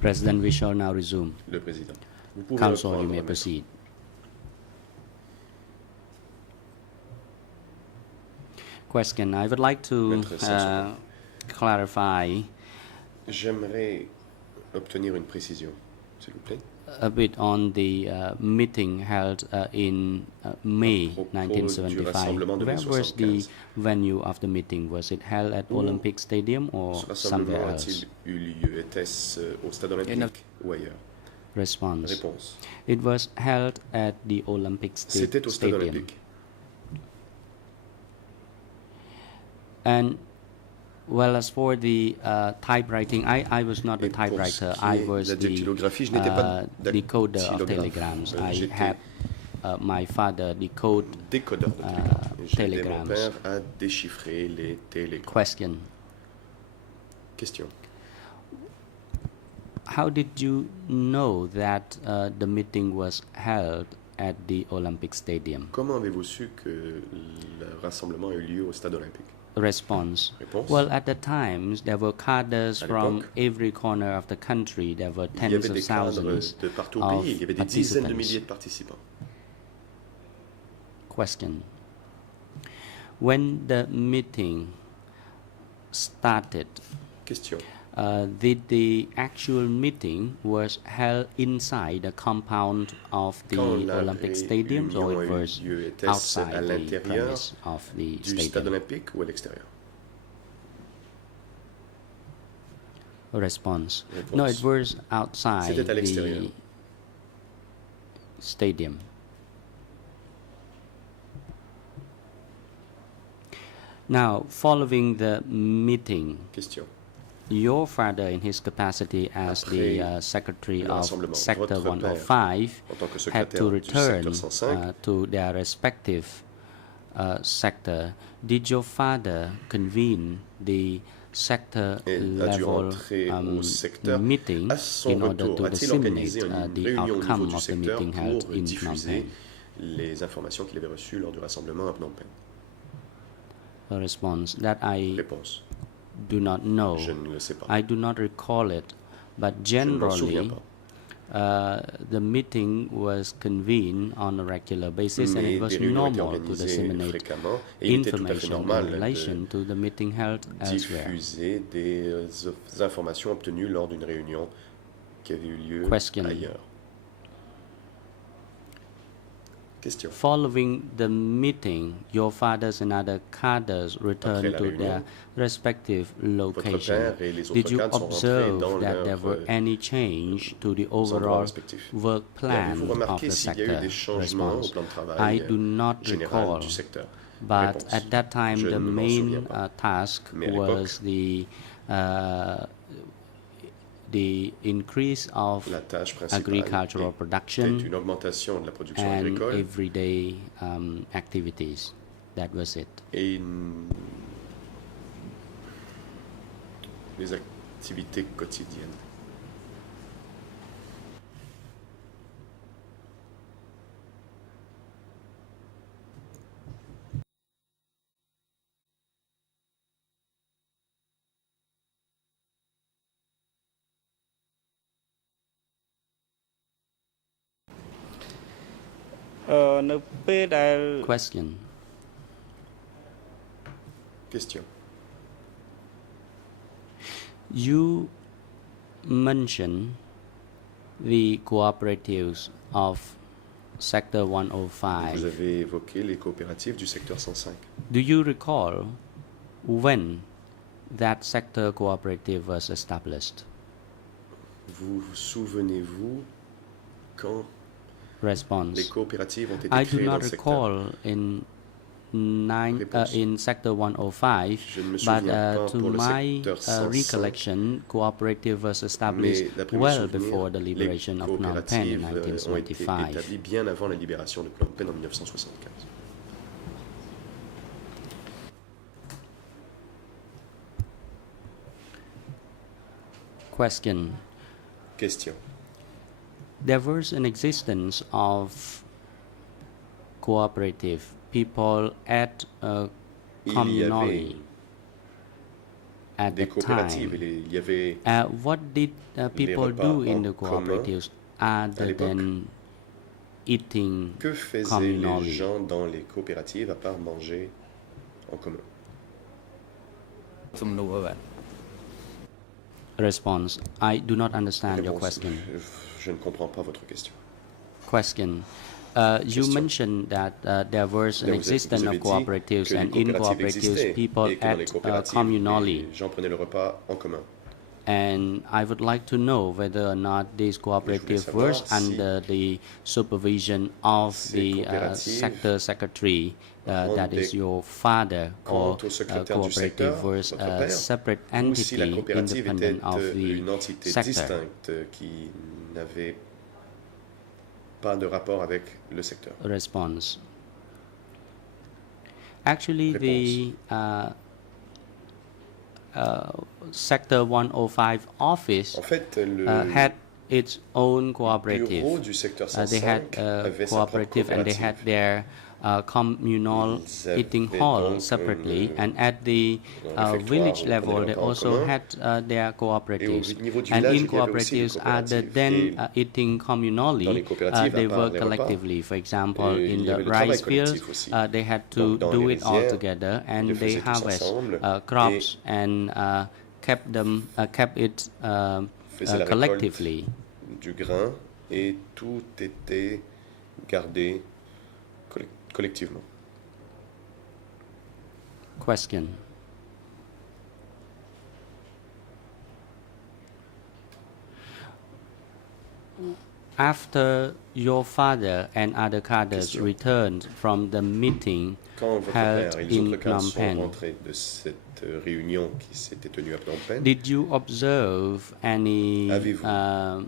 President, we shall now resume. Le président. Vous pouvez Council, reprendre, you may maître. proceed. Question. I would like to Maître Sanson. clarify J'aimerais obtenir une précision, s'il vous plaît. a bit on the meeting held in May propos du 1975. rassemblement de Where mai was the 75? venue of the meeting? Was it held at Où Olympic Stadium or Ce somewhere rassemblement else? a-t-il eu lieu? Était-ce au stade olympique ou ailleurs? Response. Réponse. It was held at the Olympic C'était au stade Stadium. olympique. And well, as for the typewriting, I was not a Et pour ce typewriter. qui I est was de la the dactylographie, je n'étais pas decoder of dactylographe. telegrams. I J'étais had my father decode décodeur de télégrammes. J'ai aidé mon telegrams. père à déchiffrer les télégrammes. Question. Question. How did you know that the meeting was held at the Olympic Stadium? Comment avez-vous su que le rassemblement a eu lieu au stade olympique? Response. Réponse. Well, at the times, there were cadres À from l'époque, every corner of the country. There were Il y tens avait of des cadres thousands de partout au of pays. Il y avait des dizaines de participants. milliers de participants. Question. When the meeting started, Question. did the actual meeting was held inside the compound of the Quand la Olympic Stadium, or réunion it a eu was lieu, était-ce outside à the l'intérieur premise of the du stade stadium? olympique ou à l'extérieur? Response. Réponse. No, it was outside C'était à l'extérieur. the stadium. Now, following the meeting, Question. your father, in his capacity as the Après secretary le of rassemblement, Sector votre père, 105, en tant que had secrétaire to du return secteur 105, to their respective sector. Did your father convene the sector Et a dû level rentrer au secteur. meeting À son in order retour, to a-t-il disseminate organisé une the réunion au niveau outcome du of the secteur meeting held pour in Phnom diffuser Penh? les informations qu'il avait reçues lors du rassemblement à Phnom Penh? A response that I Réponse. do not know. Je ne le sais pas. I do not recall it, but Je ne m'en souviens generally, pas. the meeting was convened on a regular basis, and Mais it was des réunions étaient normal to organisées disseminate fréquemment et il était tout à fait information in normal relation de to the meeting held elsewhere. diffuser des informations obtenues lors d'une réunion qui avait eu lieu Question. ailleurs. Question. Following the meeting, your fathers and other cadres returned la to réunion, their respective Votre location. père et les Did autres you cadres sont rentrés observe dans that there leur were any change to the endroits overall respectifs. work Et plan avez-vous of remarqué the s'il y a sector? eu des changements au Response. plan de I travail do not général recall, du secteur? but Réponse. at that time Je the ne m'en main souviens pas. task Mais à l'époque, was the increase of la tâche principale agricultural était production une augmentation de la production and agricole everyday activities. That was it. et les activités quotidiennes. Question. Question. You mentioned the cooperatives of Sector Vous 105. avez évoqué les coopératives du secteur 105. Do you recall when that sector cooperative was established? Vous souvenez-vous quand Response. les coopératives ont été I do créées dans not le secteur? recall in Sector 105, Je ne me but souviens pas to pour le my secteur 105, recollection, cooperative was established mais d'après mes well souvenirs, before the les liberation of Phnom Penh in coopératives ont été 1975. établies bien avant la libération de Phnom Penh en 1975. Question. Question. There was an existence of cooperative people at Il y communally. avait at des the coopératives. time. Il y avait What did people repas do in en the commun cooperatives other l'époque. than eating Que faisaient les communally? gens dans les coopératives à part manger en commun? Response: I do not understand your Réponse, question. je ne comprends pas votre question. Question: you Question. mentioned that there was an Vous existence avez of dit cooperatives, que les and in coopératives cooperatives existaient people et que dans les ate coopératives, communally. les gens prenaient le repas en commun. And I would like to know whether or not these cooperatives savoir were si under the supervision of ces the coopératives sector secretary, that is rendaient your father, or compte au secrétaire du cooperative secteur, was votre a père, separate ou si la entity coopérative était independent of the une entité sector. distincte qui n'avait pas de rapport avec le secteur. Response: actually, the Sector 105 office En fait, le had its own bureau cooperative. du secteur They had 105 avait sa propre cooperative, and they had coopérative. their communal Ils avaient eating hall donc separately, un and at the réfectoire village où on prenait level le they repas en also commun. had their Et cooperatives. au niveau du And village, in il y avait aussi des cooperatives, other coopératives. than Et eating dans communally, les coopératives, they à part worked les repas, collectively. For example, il in y the avait le travail rice fields, collectif aussi. they had to Donc, dans do les it all rizières, together, ils and le they faisaient tous harvest ensemble crops and kept it faisaient la récolte collectively. du grain et tout était gardé collectivement. Question: after your father and other cadres Question. returned from the meeting Quand votre held père et les in autres cadres Phnom sont Penh, rentrés de cette réunion qui s'était tenue à Phnom Penh, did you observe any Avez-vous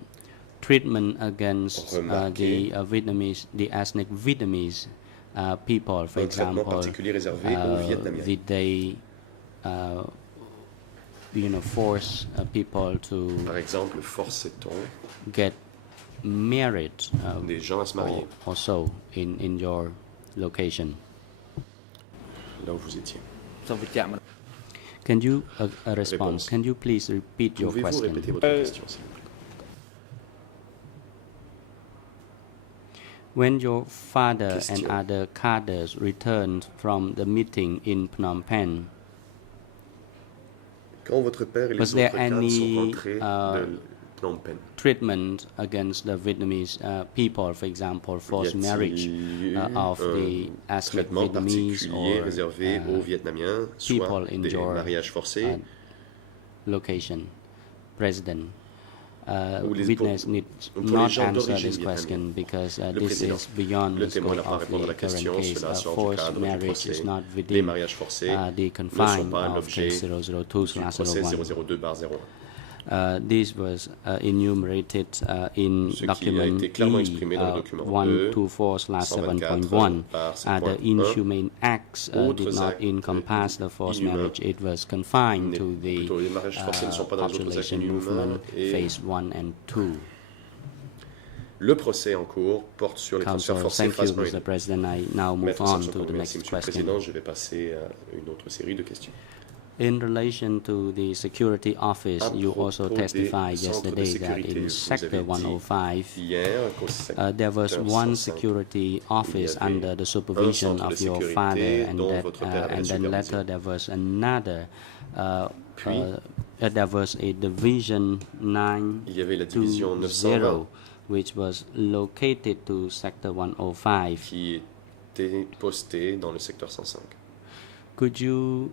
treatment against remarqué the ethnic Vietnamese people? For un traitement example, particulier réservé aux Vietnamiens? did they force people to Par exemple, forçait-on get married des gens à se marier or so in your location? là où vous étiez? Can you respond? Réponse. Can you please repeat your Pouvez-vous question? répéter votre question, s'il vous plaît? When your father and Question. other cadres returned from the meeting in Phnom Penh, Quand votre père et les was autres there cadres sont any rentrés de Phnom Penh, treatment against the Vietnamese people, for example, y forced a-t-il marriage eu of the un ethnic traitement Vietnamese particulier or réservé aux Vietnamiens, soit people in des your mariages forcés location? President, ou les, witness needs pour les not gens answer d'origine this question vietnamienne? because Le this président. is beyond Le the témoin scope n'a pas of répondre à the la question, current case. cela sort du Forced cadre du marriage procès. is not Les within mariages forcés the ne sont confines pas of l'objet case du 002/01. procès 002/01. This was enumerated in Ce qui a document été clairement exprimé dans le document E 124/7.1. par The 7.1. inhumane acts did Autres not actes encompass the forced inhumains, marriage. It was confined to the plutôt, les mariages forcés ne sont pas dans les autres actes population inhumains movement et phase 1 and 2. le procès en cours porte sur les transferts Council, forcés thank you, phase 1 et Mr. 2. President. I now move Maître on Samson to the Pongo, merci, next Monsieur le Président. question. Je vais passer à une autre série de questions. In relation to the security office, À you also propos des testified centres de yesterday that sécurité, in vous Sector avez dit 105, hier qu'au there was secteur one 105, security office avait under the un supervision centre de of your sécurité father, and dont that, votre père avait and then supervisé. later there was another. Puis, There was a division il y avait la division 920 920, which was located to Sector 105. qui était postée dans le secteur 105. Could you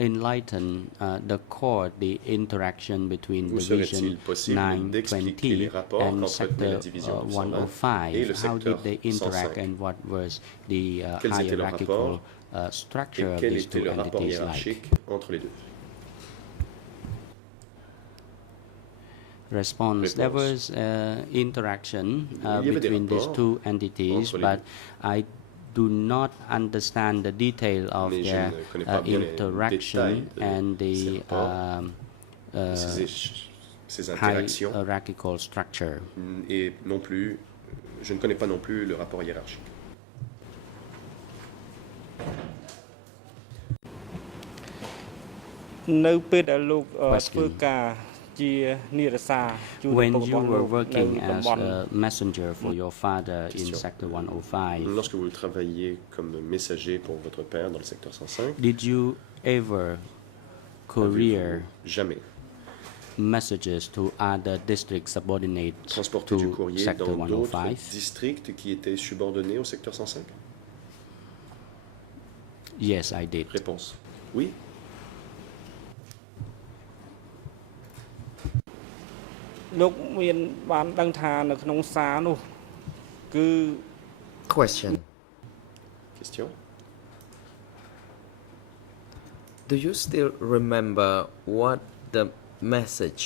enlighten the court the interaction between Vous Division serait-il possible d'expliquer les 920 rapports and qu'entretenait la Sector division 105? et le How did secteur they interact 105? and what was the Quels étaient leurs hierarchical rapports structure et of quel these était two le rapport entities like? hiérarchique entre les deux? Response: there Réponse. was interaction Il y avait des between these rapports two entities, entre les but I do not understand the detail of Mais je their ne connais pas bien les interaction détails de and ces the rapports, ces interactions, hierarchical structure. et non plus, je ne connais pas non plus le rapport hiérarchique. នៅពេលដែលលោកធ្វើ Question. ការជានិរសារជួយ When ឪពុក you របស់លោ were កនៅ working តំ as បន់ a messenger for your father in Question. Sector 105, Lorsque vous travailliez comme messager pour votre père dans le secteur 105, did you ever courier avez-vous jamais messages to other district subordinates transporté du to courrier Sector dans d'autres 105? districts qui étaient subordonnés au secteur 105? Yes, I did. Réponse. Oui. លោកមានបានដឹងថានៅក្នុងសារនោះគឺ Question. Question. Do you still remember what the message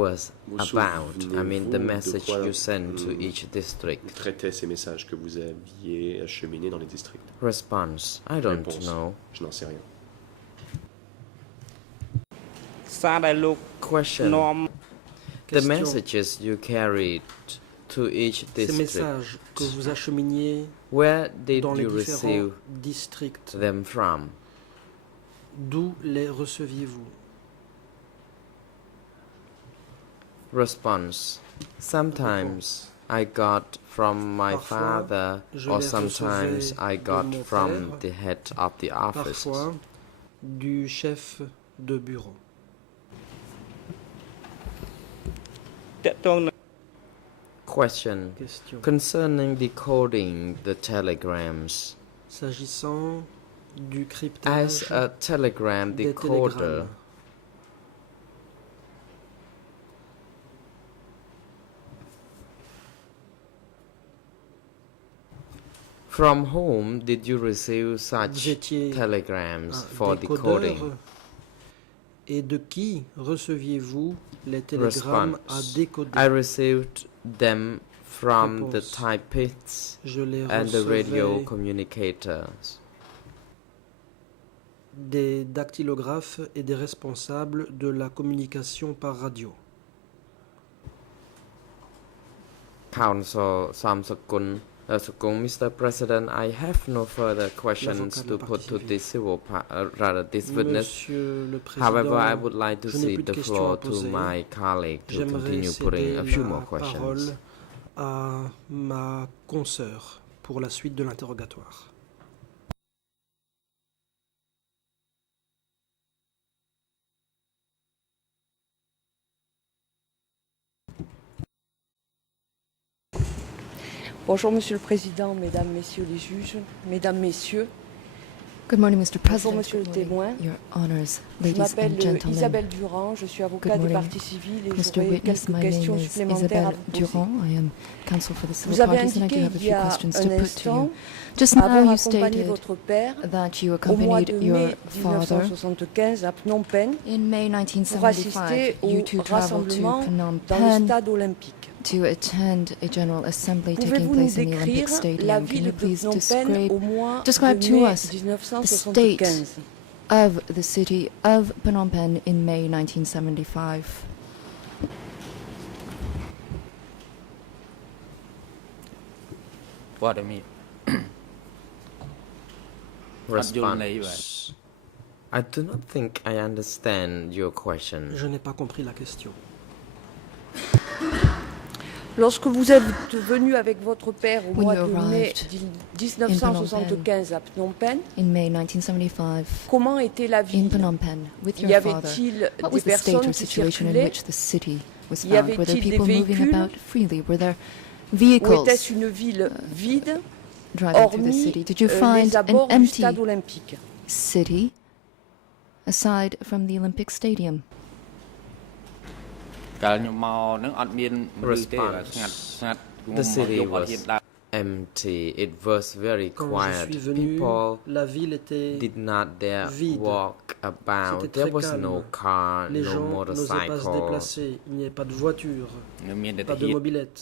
was Vous about? I mean, the souvenez-vous de message quoi, you sent to each Vous district. traitez ces messages que vous aviez acheminés dans les districts. Response. I don't Réponse. know. Je n'en sais rien. សារដែលលោក Question. នាំ The Question. messages you carried to each Ces district, messages que vous acheminiez where did dans les you différents receive districts, them from? d'où les receviez-vous? Response. Sometimes I got from my Parfois, father, je or les sometimes recevais I de got mon from père, the head of the office. Parfois du chef de bureau. តកតងនឹង Question. Question. Concerning decoding the telegrams, S'agissant du cryptage as a telegram des decoder, télégrammes, from whom did you receive vous such étiez telegrams un for decoding? décodeur. Et de qui receviez-vous les télégrammes à Response. décoder? I received them from the Réponse. typists Je les and the radio recevais communicators. des dactylographes et des responsables de la communication par radio. Council Samsakun Sukung, Mr. President, I have no further questions L'avocat de to la put partie to civile. this civil, rather this witness. Monsieur le Président, However, I would like to je n'ai cede plus de the questions floor à to poser. my colleague to j'aimerais continue putting céder a few la more questions. parole à ma consoeur pour la suite de l'interrogatoire. Bonjour Monsieur le Président, Mesdames, Messieurs les juges, Mesdames, Messieurs. Good morning, Mr. Bonjour President. Monsieur le Good morning, témoin. Your honors, Je ladies m'appelle and gentlemen. Isabelle Durand, je suis avocate Good des morning, parties civiles et Mr. j'aurais Witness, quelques my questions name is supplémentaires à Isabelle vous poser. Durand. I am counsel for the civil Vous avez parties and I do indiqué have a il y few a questions to un put to instant you. Just now avoir you accompagné stated votre père that you au mois accompanied de your mai father 1975 à Phnom Penh in May pour assister 1975. You au two traveled to rassemblement Phnom dans le Penh stade olympique. to attend a general assembly taking Pouvez-vous nous place in the décrire Olympic la Stadium. Can ville you de please Phnom Penh au mois describe de to mai us the 1975? of the city of Phnom Penh in May 1975? Response. I do not think I understand your question. Je n'ai pas compris la question. Lorsque vous êtes venu avec votre père au When mois you de mai arrived 1975 à Phnom Penh, In May 1975, comment était la in ville? Phnom Penh, with Y your father, avait-il what des was the state personnes or qui situation in circulaient? which the city was Y found? Were there avait-il des people moving véhicules? about freely? Were there Ou vehicles était-ce une ville vide, driving through the hormis city? Did you les find an abords du empty stade olympique? city aside from the Olympic Stadium? កាលខ្ញុំមកនឹងអត់មានមនុស្សទេ Response. ស្ងាត់ស្ងាត់ The city ខ្ញុំអត់ហ៊ានដើរ Empty. It was very Quand je quiet. suis venu, People la ville était did not dare vide. walk about. C'était There très was no calme. car, Les no gens n'osaient pas se motorcycle. déplacer. Il n'y avait pas de voiture, មានតែ pas ទា de ហាន mobilette.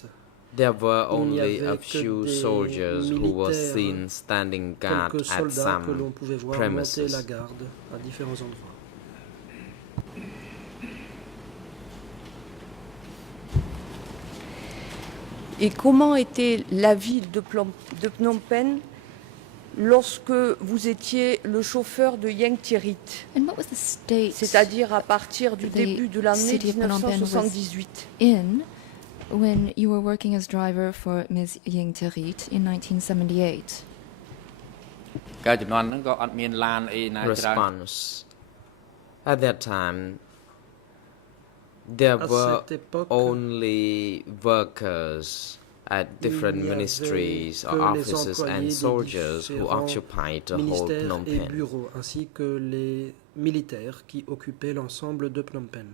There were Il n'y only a avait que few des soldiers who were militaires, seen standing guard Quelques at soldats que l'on some pouvait voir monter premises. la garde à différents endroits. Et comment était la ville de Phnom Penh lorsque vous étiez le chauffeur de Yang Thierit, And what was the state c'est-à-dire à partir du the début de l'année city of Phnom Penh was 1978? in when you were working as driver for Ms. Ying Terit in 1978? ការចំនួនហ្នឹងក៏អត់មានឡានអីណាច្រើន Response. At that time, there À were cette époque, only workers at different il n'y avait ministries or que les offices and employés des soldiers who différents occupied the whole ministères Phnom et Penh. bureaux, ainsi que les militaires qui occupaient l'ensemble de Phnom Penh.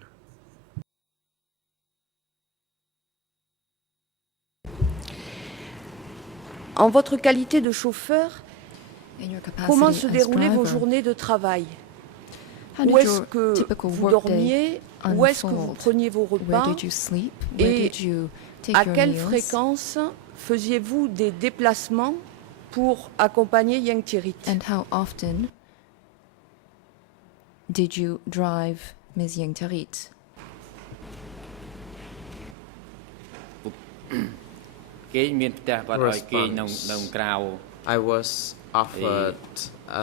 En votre qualité de chauffeur, In your comment capacity se as déroulaient vos driver, journées de travail? how Où did est-ce your que typical vous workday dormiez? Où est-ce que vous unfold? preniez vos Where repas? did you sleep? Where Et did you take À your quelle meals? fréquence faisiez-vous des déplacements pour accompagner Yang Thierit? And how often did you drive Ms. Yang Terit? គេមានផ្ទះគាត់ឲ្យគេនៅក្រៅ I was offered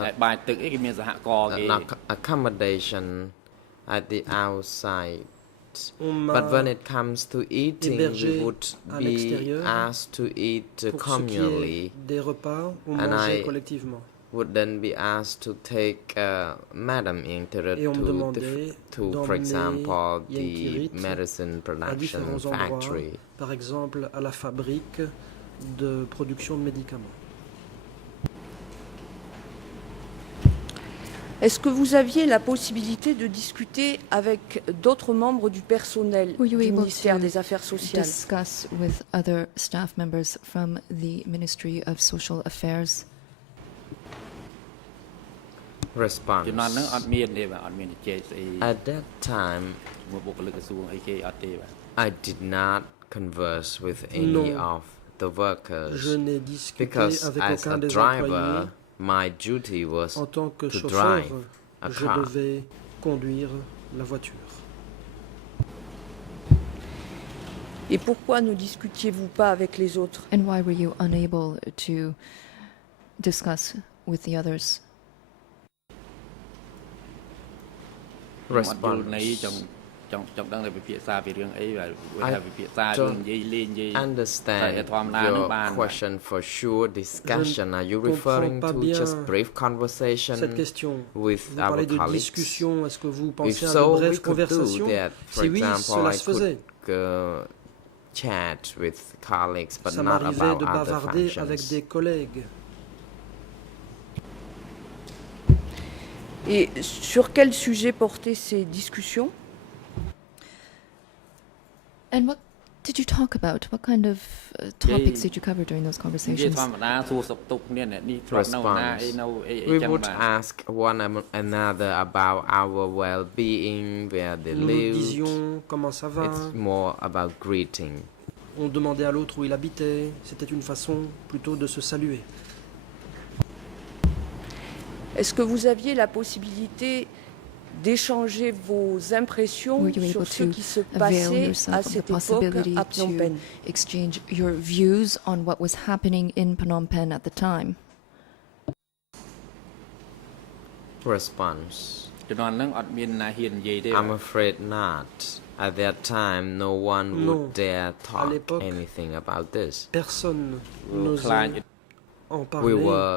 តែបាយទឹកអីគេមានសហករណ៍គេ an accommodation at the outside. On m'a But when it comes to eating, we hébergé would à be l'extérieur. asked to eat Pour ce qui communally. est des repas, on And mangeait I- collectivement. Would then be asked to take Madam Ingrid Et on me to, demandait for d'emmener example, Yang the Thierit medicine à production différents endroits, factory. par exemple à la fabrique de production de médicaments. Est-ce que vous aviez la possibilité de discuter avec d'autres membres du personnel Were you du able ministère to des Affaires sociales? Discuss with other staff members from the Ministry of Social Affairs? Response. ចំនួនហ្នឹងអត់មានទេបាទអត់មានជជែកស្អី At that time, ជាមួយបុគ្គលិកក្រសួងអីគេអត់ទេបាទ I did not converse with any Non. of the workers Je n'ai discuté because avec as aucun a des driver, employés. my duty was En tant que to chauffeur, drive a je car. devais conduire la voiture. Et pourquoi ne discutiez-vous pas avec les autres? And why were you unable to discuss with the others? ខ្ញុំអត់យល់ន័យ Response. ចង់ដឹងតែពិភាក្សាពីរឿងអីបាទវា I ថាពិភាក្សារឿង don't និយាយលេងនិយាយ Understand Tại thòm đa your nước ban. question for sure. Discussion. Are you comprends referring pas to bien just brief conversation Cette question, with vous our parlez de colleagues? discussion, est-ce que vous If pensez à so, de we brèves could do conversations? that. For Si oui, example, cela I se faisait. could chat with colleagues, but Ça not m'arrivait about de other bavarder avec functions. des collègues. Et sur quel sujet portaient ces discussions? And what did you talk about? What kind of topics did you cover during those និយាយ conversations? ធម្មតាសួរសុខទុក្ខគ្នាអ្នកនេះធ្លាប់នៅណាអីនៅអី We ចឹង would បាទ ask one another about our well-being, where they Nous nous live. disions comment ça va. It's more about greeting. On demandait à l'autre où il habitait. C'était une façon plutôt de se saluer. Est-ce que vous aviez la possibilité d'échanger vos impressions Were you sur able ce to qui se avail passait yourself à of the cette époque possibility à Phnom to Penh? exchange your views on what was happening in Phnom Penh at the time? Response. ជំនាន់ហ្នឹងអត់មានណាហ៊ាននិយាយទេ I'm afraid not. At that time, no one would Non. dare talk l'époque, anything about this. Personne ខ្លាច n'osait en We parler. were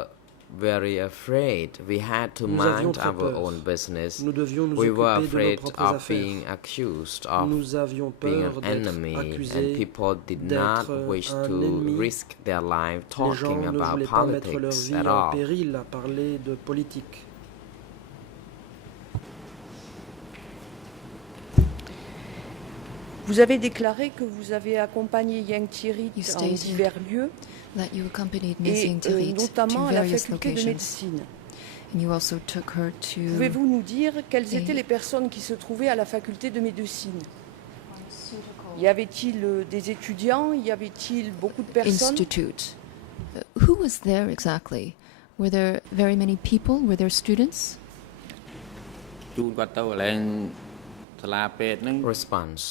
very afraid. We had to Nous avions mind très our peur. own business. Nous devions nous We were occuper de nos afraid propres of affaires. being accused of Nous avions being peur an d'être enemy, and accusés. people did d'être not wish un to ennemi. risk their life Les gens talking ne about voulaient pas mettre leur politics vie at en all. péril à parler de politique. Vous avez déclaré que vous avez accompagné Yang Thierit You en stated divers lieux That you accompanied Ms. et Yang Terit notamment to à la various faculté de locations. médecine. And you also took her to Pouvez-vous nous dire quelles Et- étaient les personnes qui se trouvaient à la faculté de médecine? Y avait-il des étudiants? Y avait-il beaucoup de personnes? institute. Who was there exactly? Were there very many people? Were there students? ជូនគាត់ទៅកន្លែងសាលាពេទ្យហ្នឹង Response.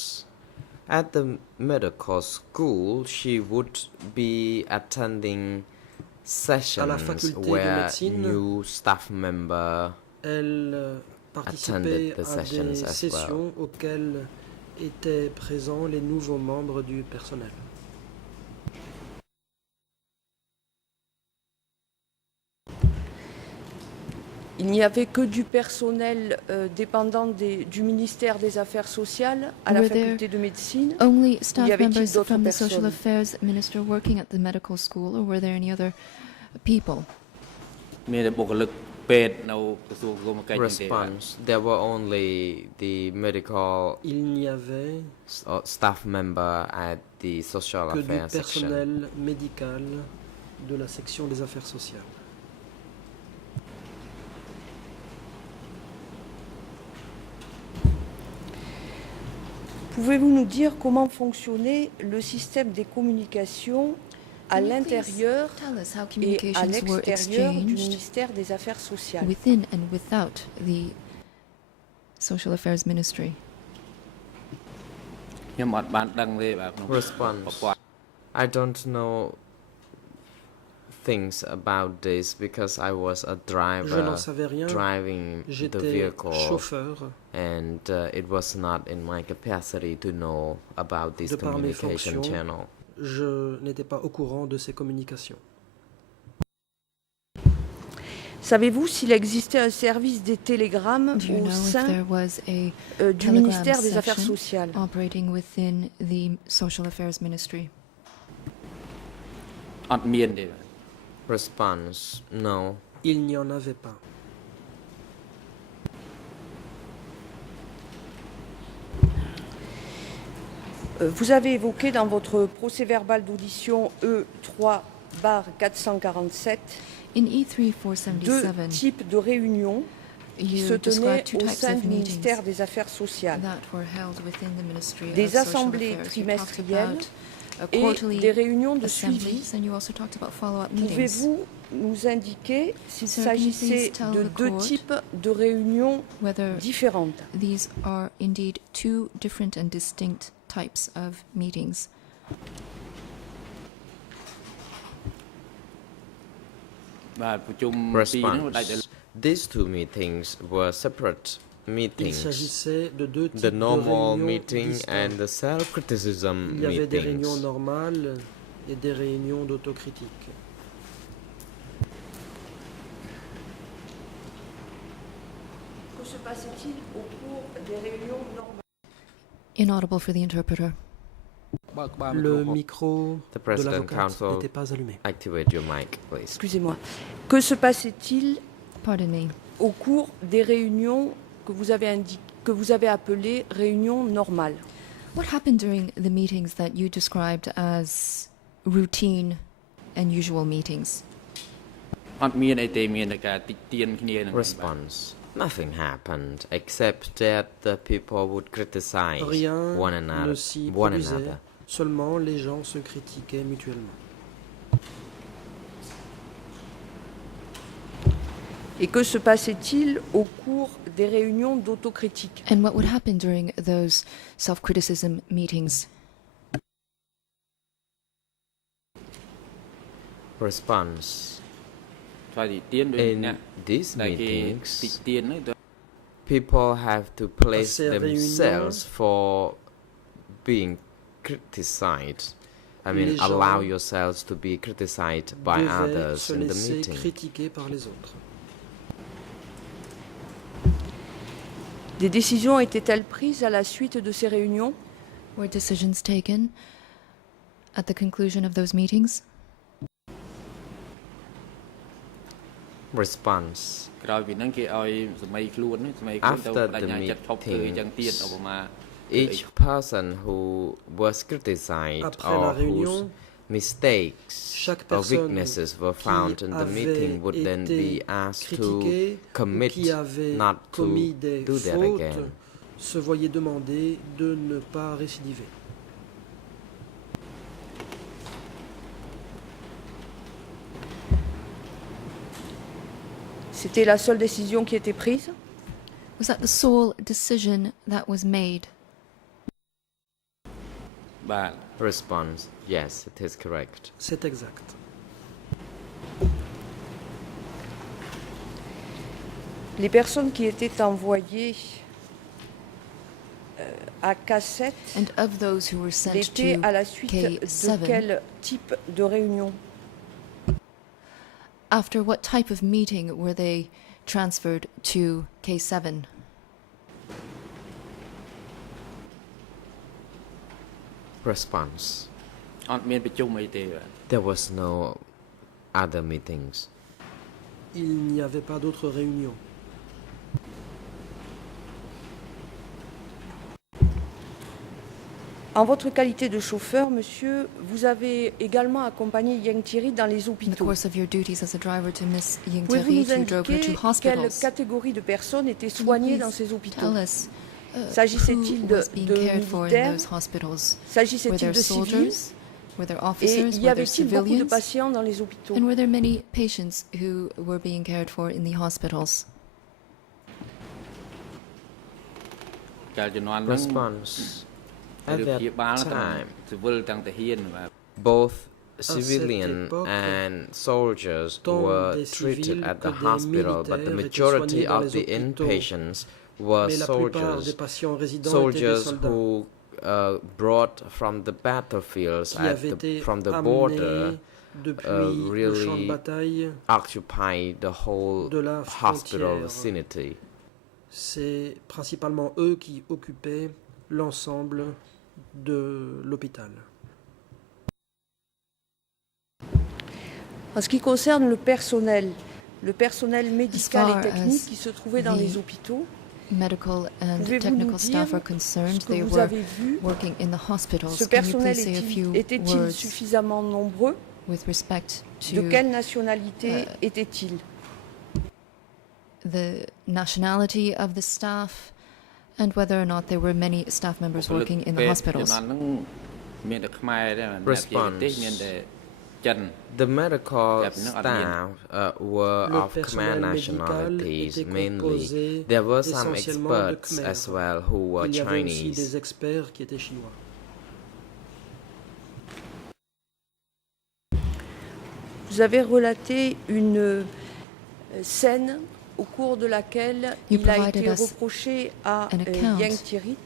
At the medical school, she would be attending sessions faculté de where médecine. new staff member Elle participait attended the à sessions des as well. sessions auxquelles étaient présents les nouveaux membres du personnel. Il n'y avait que du personnel dépendant du ministère des Affaires sociales à la Were there faculté de médecine. only staff y avait-il members d'autres from the Social personnes? Affairs Minister working at the medical school, or were there any other people? មានតែបុគ្គលិកពេទ្យនៅក្រសួងសង្គមកិច្ចនេះទេបាទ Response: There were only the medical Il n'y avait staff member at the social que du affairs section. personnel médical de la section des affaires sociales. Pouvez-vous nous dire comment fonctionnait le système des communications à Can you please l'intérieur tell us how et à communications were l'extérieur du exchanged ministère des Affaires sociales? within and without the Social Affairs Ministry? ខ្ញុំអត់បានដឹងទេបាទក្នុង Response: ប្រព័ន្ធ I don't know things about this because I was a Je driver n'en savais rien. driving the J'étais vehicle, chauffeur. and it was not in my capacity to know about this De par mes communication fonctions, channel. Je n'étais pas au courant de ces communications. Savez-vous s'il existait un service des télégrammes Do you au know if sein there was a du telegram ministère des Affaires section sociales? operating within the Social Affairs Ministry? អត់មានទេបាទ Response: No. Il n'y en avait pas. Vous avez évoqué dans votre procès-verbal d'audition E3/447 In deux E3477, types de réunions qui se you tenaient described two au types sein of du meetings ministère des Affaires sociales. that were held within the Ministry Des of Social assemblées Affairs. You talked trimestrielles about et quarterly des réunions de suivi. assemblies, and you also talked about follow-up meetings. Pouvez-vous nous indiquer s'il Sir, can you s'agissait please tell de the deux court types de réunions Whether différentes? these are indeed two different and distinct types of meetings.បាទប្រជុំពីរនោះដាច់ Response: These two meetings were separate Il meetings. s'agissait de deux types The de normal réunions meeting distinctes. and the self-criticism Il y avait des réunions meetings. normales et des réunions d'autocritique. Que se passait-il au cours des réunions normales? Inaudible for the interpreter. បើក្បាល Le មីក្រូ micro The de President l'avocate Counsel, n'était pas allumé. activate your mic, please. Excusez-moi. Que se passait-il Pardon me. au cours des réunions que vous avez appelées réunions normales? What happened during the meetings that you described as routine and usual meetings? អត់មានអីទេមានតែការតិចទៀនគ្នាហ្នឹងបាទ Response: Nothing happened except that the people would criticize Rien one ne another. s'y One produisait. another. Seulement, les gens se critiquaient mutuellement. Et que se passait-il au cours des réunions d'autocritique? And what would happen during those self-criticism meetings? Response: ថ្លៃតិចទៀនដូច In ណា these តែគេតិច meetings, ទៀនហ្នឹងទៅ people have to place ces themselves for being criticized. I mean, Les gens allow yourselves to be criticized by Devaient others se in the laisser meeting. critiquer par les autres. Des décisions étaient-elles prises à la suite de ces réunions? Were decisions taken at the conclusion of those meetings? Response: ក្រោយពីហ្នឹងគេឲ្យសម័យខ្លួនហ្នឹងសម័យខ្លួនទៅ After បដិញ្ញា the ចិត្តឈប់ធ្វើអីចឹងទៀតឧបមា Each person who was criticized Après la or réunion, whose mistakes chaque or personne weaknesses were found in the avait meeting would then été be asked to critiquée ou commit qui avait not to commis des do that fautes again. se voyait demander de ne pas récidiver. C'était la seule décision qui était prise? Was that the sole decision that was made? បាទ Response: Yes, it is correct. C'est exact. Les personnes qui étaient envoyées à K7 And of those who were sent l'étaient to à la suite de K7, quel type de réunion? after what type of meeting were they transferred to K7? Response. អត់មានប្រជុំអីទេបាទ There was no other meetings. Il n'y avait pas d'autres réunions. En votre qualité de chauffeur, monsieur, vous avez également accompagné Yang Thierry dans les In the hôpitaux. course of your duties as a driver to Miss Ying Pouvez-vous Teri, nous you drove her indiquer to quelle hospitals. catégorie de personnes étaient Can you soignées please dans ces hôpitaux? tell us S'agissait-il who de was being cared for in militaires? those hospitals? Were S'agissait-il there de civils? soldiers? Were there Et officers? y Were there avait-il beaucoup de civilians? patients dans les hôpitaux? And were there many patients who were being cared for in the hospitals? កាលជំនាន់ហ្នឹង Response. ទៅ At ព្យាបាល that ទាំង time, ស៊ីវិលទាំងទាហានបាទ both cette civilian époque, and soldiers tant were des treated civils at que the des hospital, but the militaires étaient majority soignés dans of les the hôpitaux. inpatients were Mais la plupart des soldiers. patients résidents étaient des Soldiers soldats who brought from the battlefields qui avaient été from the amenés border depuis le champ de really bataille occupied the whole de la hospital frontière. vicinity. C'est principalement eux qui occupaient l'ensemble de l'hôpital. En ce qui concerne le personnel médical far et technique as qui se trouvait dans the les hôpitaux, Medical and pouvez-vous nous technical dire staff are concerned. ce que They vous were avez vu? working in the hospitals. Ce Can you personnel please say a few était-il words suffisamment nombreux? with respect De to quelle nationalité était-il? the nationality of the staff and whether or not there were many staff members working in the ជំ hospitals? នាន់ហ្នឹងមានតែខ្មែរទេបាទ Response. ប្រទេសមានតែចិន The medical Yep, no, staff were Le of Khmer personnel médical nationalities était mainly. composé There were some essentiellement de experts Khmer. as well who were Il y avait aussi Chinese. des experts qui étaient chinois. Vous avez relaté une scène au cours de laquelle You il a provided été us reproché à an account Yang Thierry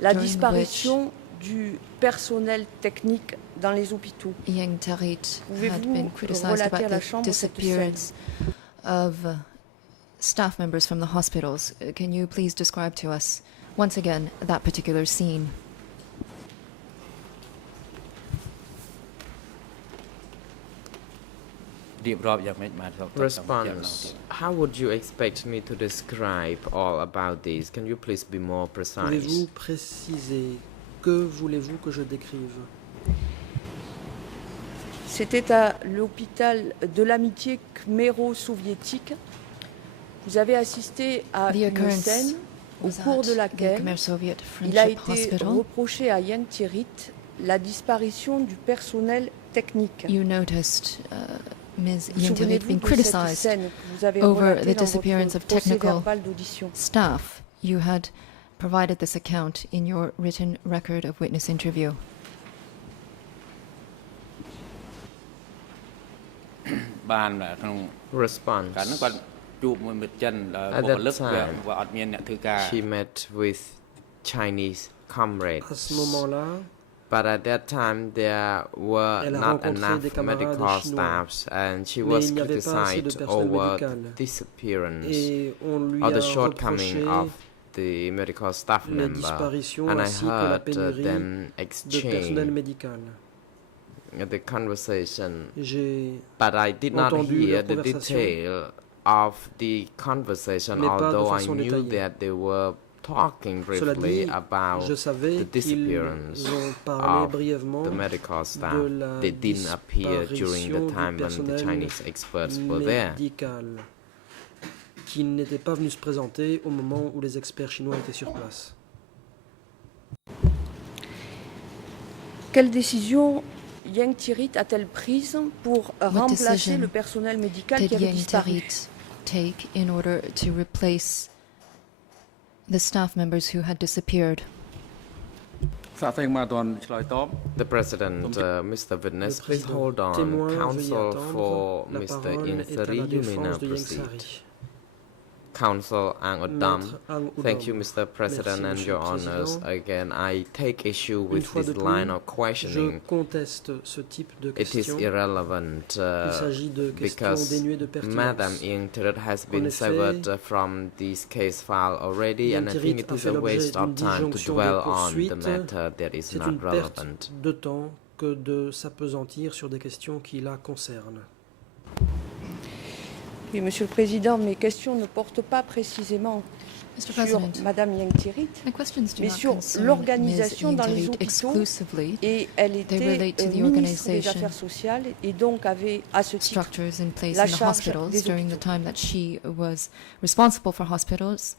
la during disparition du personnel technique dans les hôpitaux. Yang Tarit had Pouvez-vous been criticized relater à about la the Chambre cette disappearance of staff members from the hospitals. Can you please describe to us once again that particular scene? Response. How would you expect me to describe all about these? Can you please be more precise? Pouvez-vous préciser que voulez-vous que je décrive? C'était à l'hôpital de l'amitié khméro-soviétique. Vous avez assisté à The une occurrence scène au was cours at de the laquelle Khmer Soviet il a Friendship été Hospital. reproché à Yang Thierry la disparition du personnel technique. You noticed Ms. Vous Yang Tarit souvenez-vous being de cette criticized scène que vous avez over relatée the dans disappearance votre of technical procès-verbal d'audition? staff. You had provided this account in your written record of witness interview. Response. កាលហ្នឹងគាត់ជួបមួយមិត្តចិនបុគ្គលិកវាអត់មានអ្នកធ្វើការ She met with Chinese comrades. À ce moment-là, But at that time, there were Elle a not rencontré enough des camarades medical chinois. staffs, and she Mais was il n'y avait pas assez de criticized personnel over médical. disappearance et on lui or a the shortcoming reproché of the medical staff les member. disparitions And I ainsi que la heard pénurie them de personnel exchange médical. the conversation, J'ai but I did not entendu hear leur the conversation, detail of the conversation, mais pas de although I façon knew détaillée. that they were talking Cela briefly dit, about je savais the disappearance qu'ils ont parlé of brièvement the medical staff. de la They didn't appear during the disparition du time when the personnel Chinese experts were there. médical qui n'était pas venu se présenter au moment où les experts chinois étaient sur place. Quelle décision Yang Thierry a-t-elle prise pour remplacer decision le personnel médical Did qui avait Yang disparu? Tarit take in order to replace the staff members who had disappeared? សាកសួរមកអត់ទាន់ឆ្លើយតប The President, Mr. Witness, Le please président hold on. témoin, veuillez Counsel attendre. for La Mr. parole est à Inthari, la you may now défense de Yang proceed. Sari. Council Ang Udam. Maître Ang Thank Udom. you, Mr. President, Merci, and Monsieur your le honors. Président. Again, I take issue Une with fois de this plus, line of je questioning. conteste ce type de It is questions. irrelevant Il s'agit de questions because dénuées de pertinence. Madam Ieng Thirit has been effet, severed from this case file already, and I think it a is fait a l'objet waste of d'une time to disjonction dwell de on the poursuite. matter that is C'est not une perte relevant. de temps que de s'apesantir sur des questions qui la concernent. Oui, Monsieur le Président, mes questions ne portent pas précisément Mr. sur President, Madame Ieng Thirit, my questions do mais not sur concern l'organisation Ms. dans les Ieng Thirit hôpitaux. exclusively, Et elle They était relate to the ministre des organisation, Affaires sociales et donc avait à ce titre structures in place la in the charge hospitals des during the hôpitaux. time that she was responsible for hospitals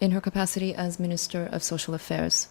in her capacity as Minister of Social Affairs.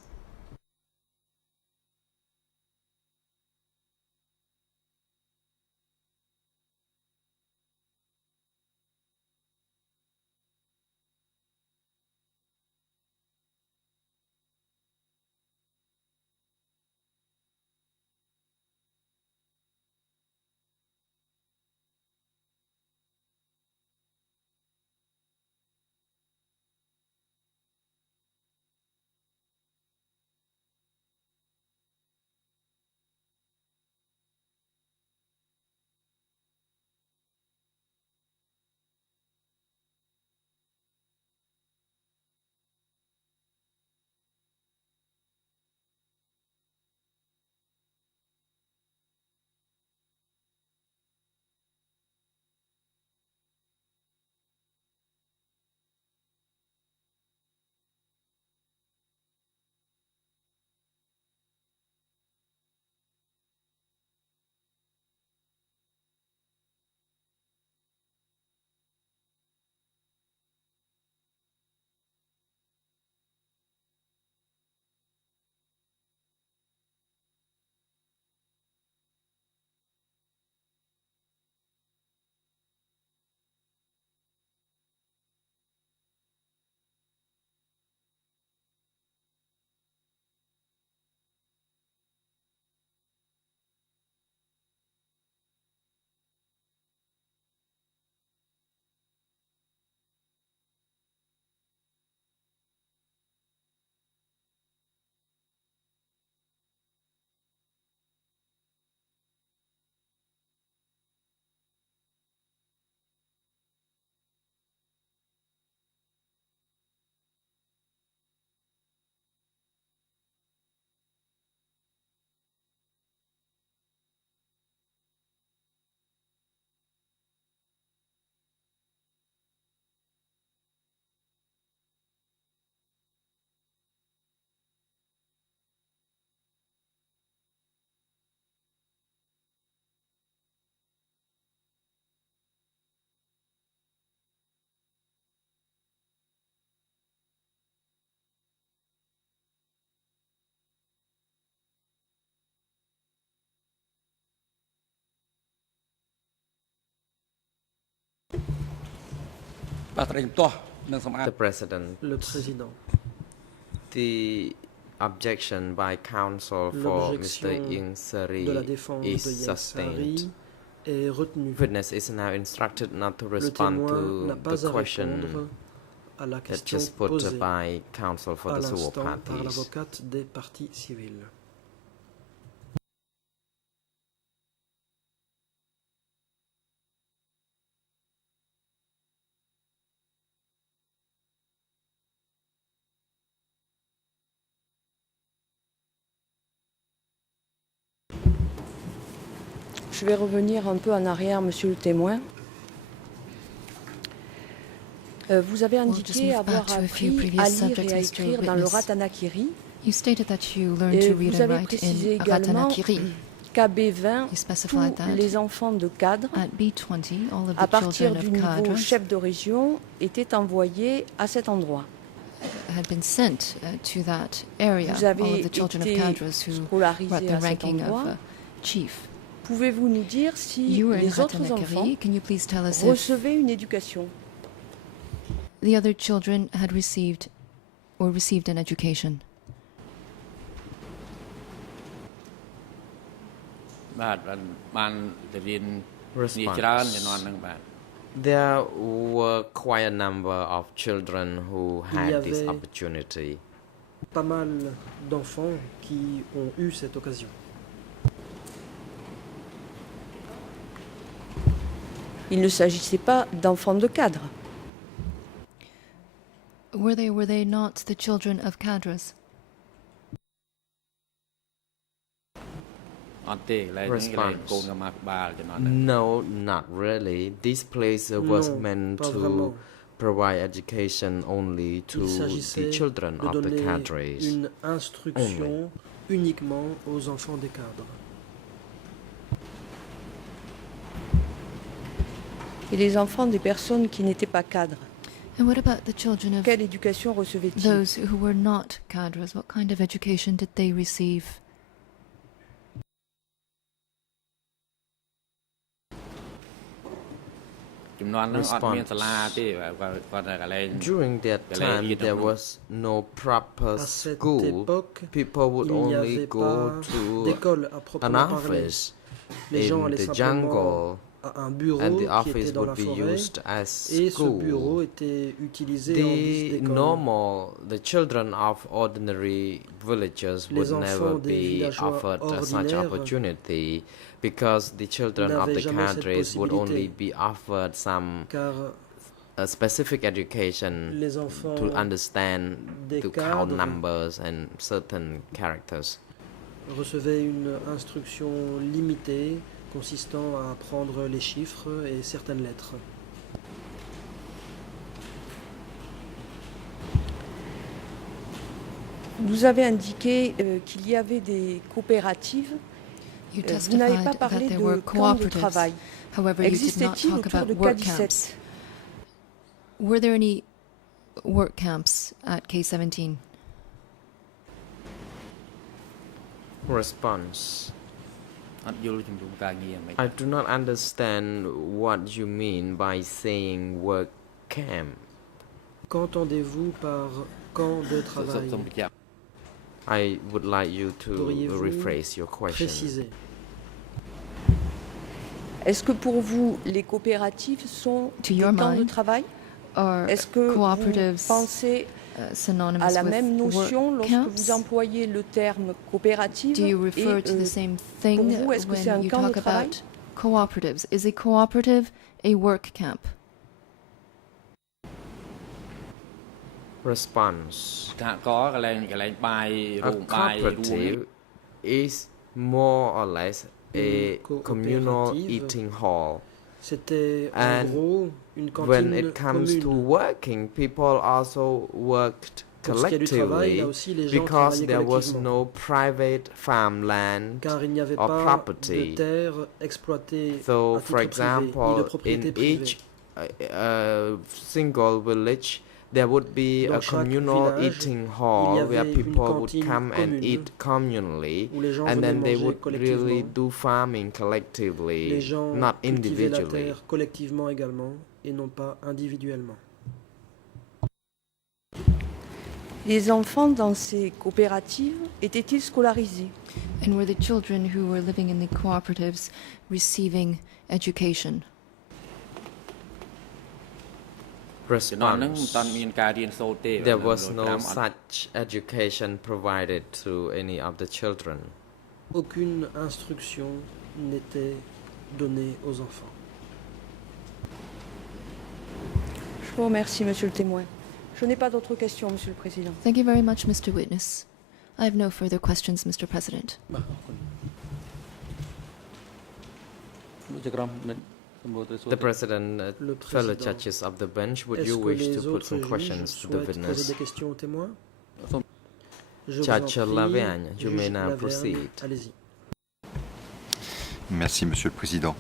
The President, Le Président. the objection by counsel for Mr. L'objection Ieng Seri de la défense is de Ieng sustained. Sari est retenue. Witness is now instructed not to Le respond témoin n'a to pas the à question répondre à la that question just put posée by counsel for à the Suo l'instant par parties. l'avocate des parties civiles. Je vais revenir un peu en arrière, Monsieur le témoin. Vous avez We'll just indiqué move back avoir to a few appris previous à lire subjects, et à Mr. écrire dans le Witness. Ratanakiri. You stated that you learned Et to read vous and avez write précisé in également Ratanakiri. qu'à B20, You specified tous that les enfants de cadre, at B20, all of à the partir children du of niveau cadres chef de région, étaient envoyés à cet endroit. had been sent to that area. Vous All avez of the children of été cadres who were at scolarisés the à cet ranking of endroit. chief. Pouvez-vous nous dire si You were in les autres enfants Ratanakiri. Can you please tell us if recevaient une éducation? the other children had received an education? បាទបានទៅរៀន Response. ច្រើនជំនាន់ហ្នឹងបាទ There were quite a number of children who Il y had this avait opportunity. pas mal d'enfants qui ont eu cette occasion. Il ne s'agissait pas d'enfants de cadres. Were they not the children of cadres? អត់ទេកន្លែងនេះកន្លែងកូនកម្មាភិបាលជំនាន់ហ្នឹង No, not really. This place was Non, meant pas to vraiment. provide education only to Il the s'agissait children de of the donner cadres. une instruction uniquement aux enfants des cadres. Et les enfants des personnes qui n'étaient pas cadres, And what about the children of quelle éducation recevaient-ils? those who were not cadres? What kind of education did they receive? ជំនាន់ហ្នឹងអត់មានសាលាទេគាត់តែកន្លែង During that Kalian time, gitu, there belum. was no proper À cette school. époque, People would il n'y only avait go pas to d'école à an proprement parler. office Les gens in allaient the simplement jungle, à un bureau and the qui office était dans la would be forêt, used as et ce bureau school. était utilisé en guise The d'école. the children of ordinary villagers would enfants never des be villageois offered such ordinaires opportunity because the children of n'avaient the jamais cette cadres would only possibilité. be offered some Car specific education les enfants to understand des to count cadres numbers and certain characters. recevaient une instruction limitée consistant à apprendre les chiffres et certaines lettres. Vous avez indiqué qu'il y avait des coopératives. You Vous n'avez pas testified that parlé there de were camps de cooperatives. travail. However, you did not Existait-il talk autour about de work K17? camps. Were there any work camps at K17? Response. អត់យល់ជំរុំការងារមិន I do not understand what you mean by saying work camp. Qu'entendez-vous par camp de សូម travail? បញ្ជាក់ I would like you to Pourriez-vous rephrase your question. Préciser. Est-ce que pour vous, les coopératives sont To des your camps de mind, travail? Are Est-ce que vous cooperatives pensez synonymous à la with même work notion lorsque camps? vous employez le terme coopérative? Do you refer et, to the same thing pour vous, est-ce que c'est when un you camp de talk travail? about cooperatives? Is a cooperative a work camp? Response. សហករណ៍កន្លែងបាយរោ A ងបាយរួម cooperative is more or less a Une communal coopérative. eating hall. C'était en And gros une cantine When it comes to commune. working, people also worked Pour ce qui est du travail, collectively là aussi les gens because travaillaient there was collectivement. no private farmland. Car il n'y avait or pas property. de terre exploitée So, à for titre privé, ni de example, in propriété privée. each single village, there would be Dans a chaque communal village, eating il y hall where avait une people would cantine come and commune eat communally, où les gens and venaient then they manger would collectivement. really do farming Les collectively, gens not cultivaient la individually. terre collectivement également et non pas individuellement. Les enfants dans ces coopératives étaient-ils scolarisés? And were the children who were living in the cooperatives receiving education? ជំនាន់ហ្នឹងមិនតាន់ Response. មានការរៀនសូត្រទេ There was 5 no អត់ such education provided to any of the children. Aucune instruction n'était donnée aux enfants. Je vous remercie, Monsieur le témoin. Je n'ai pas d'autres questions, Monsieur le Président. Thank you very much, Mr. Witness. I have no further questions, Mr. President. បាទអរគុណលោកចក្រមនិតសម្បូរទៅសួរ The President, Le fellow Président, judges of the bench, would Est-ce you que wish to les put autres some juges questions to the souhaitent poser witness? des questions aux témoins? សូម Je vous en Judge prie, Lavergne, you may juge now Lavergne, proceed. allez-y. Merci, Monsieur le Président.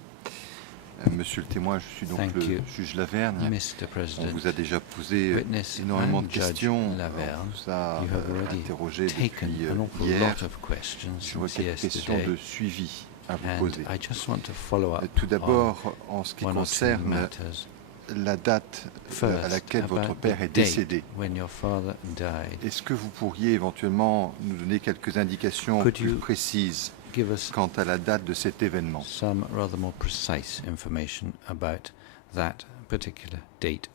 Monsieur le témoin, je suis donc Thank le you, juge Lavergne. Mr. On President. vous a déjà posé Witness énormément and de Judge questions. Lavergne, On vous a you have already interrogé taken depuis an awful hier. lot of questions J'aurais since quelques questions yesterday, de suivi à vous and poser. I just want to follow up Tout d'abord, en ce qui on one or two concerne matters. la date à First, laquelle votre about père the est date décédé. when your father died. Est-ce que vous pourriez éventuellement nous donner quelques indications Could plus you précises give us quant à la date de cet événement? some rather more precise information about that particular date?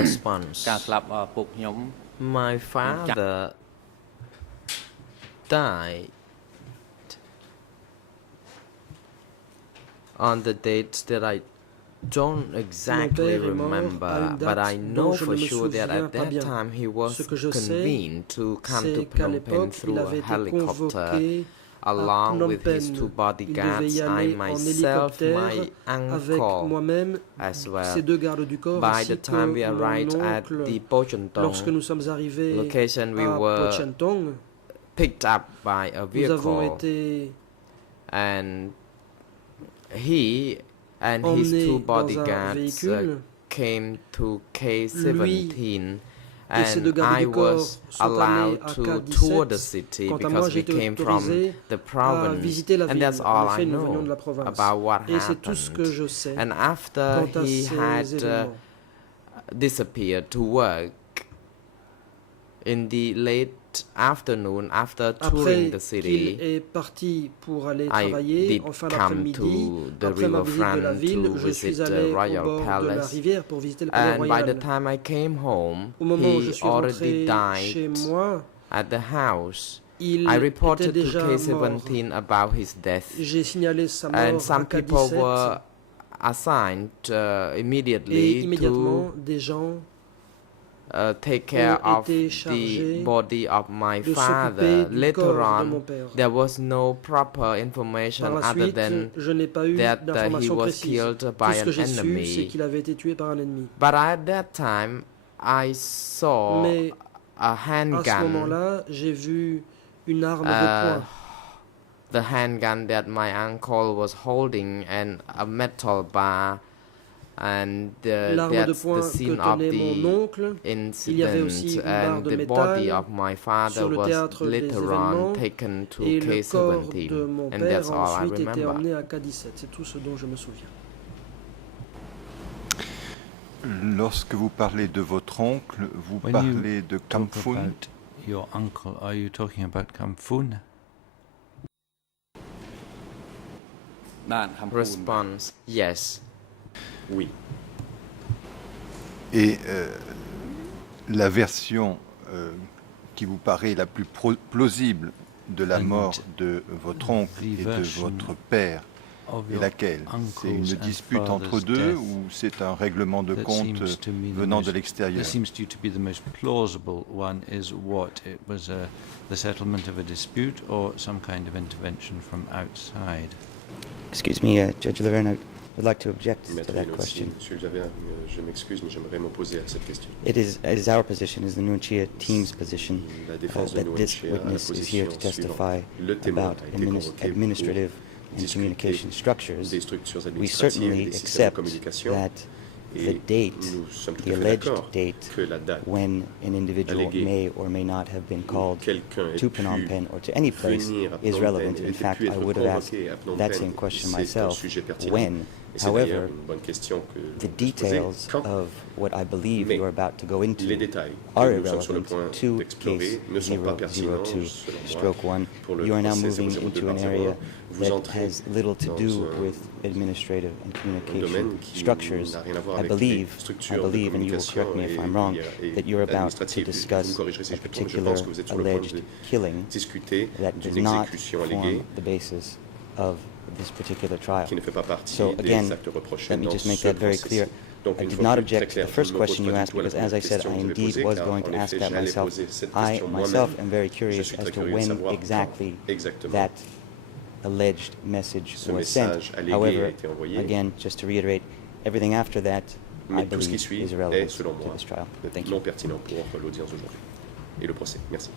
Response. ការស្លាប់ពុកខ្ញុំ My father died on the date that I don't exactly Mon père est mort à remember, une but date I dont know je for ne me sure that souviens at pas that bien. time he was Ce que je sais, convened to come to c'est qu'à Phnom Penh l'époque, il through a avait été helicopter convoqué à along Phnom with his Penh. two Il devait bodyguards, y I aller en myself, hélicoptère my avec uncle moi-même, as well. ses deux gardes du corps, By ainsi the time we que arrived mon at oncle. the Pochentong Lorsque nous sommes arrivés location, we à were Pochentong, picked up by a nous avons vehicle, été and he and his emmenés two dans un bodyguards véhicule. came to K17, et ses deux and gardes I du corps was sont allés allowed à to K17. tour the city Quant à moi, because j'ai we été came from autorisé the à province, visiter la and ville. that's En all I effet, nous venions de know la province. about what Et c'est tout ce que happened. je sais And after quant à he ces had événements. disappeared to work in the late afternoon after touring Après the qu'il city, est parti pour aller I travailler did en fin come d'après-midi, to the après ma visite de la riverfront ville, to je suis visit the allé au royal bord de la palace. rivière pour visiter le palais And by the royal. time I came home, Au moment où je he suis already rentré chez died moi, at the house. il I était reported to déjà mort. K17 about his death, J'ai signalé sa mort and à some people K17 were assigned et immediately immédiatement to des gens take care ont of été the chargés body of my de father. s'occuper du Later corps de mon on, père. there was no proper Par information la other suite, than je n'ai pas eu that he d'informations was précises. killed Tout by ce que an j'ai su, c'est enemy. qu'il avait été tué par un ennemi. But at that time, I saw Mais a à ce handgun, moment-là, j'ai vu une arme de uh, poing. the handgun that my uncle was holding, and a metal bar, and L'arme de that's the poing que scene of tenait mon the oncle. Il y avait aussi incident, une barre and de the body métal of my father sur le was théâtre des later événements on taken to et le corps de K17, mon and père that's a all I ensuite été remember. emmené à K17. C'est tout ce dont je me souviens. Lorsque vous parlez de votre oncle, vous When parlez you de talk Kampfun. about your uncle, are you talking about Kampfun? បានខំពូន Response: Yes. Oui. Et la version qui vous paraît la plus plausible de la And mort de votre oncle the et de version votre père Of est your laquelle? C'est uncle's une and dispute entre father's deux death ou c'est un règlement de that compte seems to me the venant de most- l'extérieur? That seems to you to be the most plausible one is what? It was the settlement of a dispute or some kind of intervention from outside? Excuse me, Judge Laverne, I would like to object to Maître that Vino, question. Monsieur Laverne, je m'excuse, mais j'aimerais m'opposer à cette question. It is our position, is the Nuncia team's position, La défense de that this Nuncia a la witness is here position to testify suivante. Le témoin about a été convoqué administrative pour and discuter communication structures. des structures We administratives, certainly des systèmes de accept communication, that the et date, nous sommes tout the à fait alleged d'accord date, que la date when an individual alléguée may or may not have been called quelqu'un ait to pu Phnom Penh or to any place venir à is Phnom relevant. Penh, In ait fact, pu I être would have asked convoqué à Phnom that Penh, same question c'est un myself. sujet pertinent. When, Et c'est d'ailleurs however, une bonne question que the je peux poser. details Quand of what I believe Mais you're about to go into les détails are que nous sommes sur le irrelevant point to d'explorer case ne sont pas pertinents, selon moi, 002/1. pour le You are now procès moving 002 into an par area 01. Vous that entrez has little to dans do un with administrative and communication domaine qui structures. n'a rien à voir I avec les believe, structures de and you will communication correct me if I'm wrong, et that you're about to administratives. Vous me discuss corrigerez si a je me trompe, je particular pense que vous êtes sur le point alleged de killing discuter that d'une does not exécution form alléguée the basis of this particular trial. qui ne fait pas partie So des again, actes reprochés let me dans just make ce that very procès-ci. clear. Donc, I une did fois not que c'est très object to clair, the je first ne me pose question pas you du asked tout à la because, as I première said, question I que vous avez indeed posée, was car going en to ask effet, that j'allais myself. poser cette I question myself moi-même. am very Je curious suis as très to curieux de when savoir exactly quand exactement that alleged message ce was sent. message allégué a However, été envoyé. again, just to reiterate, everything after that, I Mais tout ce qui believe, suit is est, irrelevant selon to moi, this trial. Thank you. non pertinent pour l'audience d'aujourd'hui et le procès. Merci.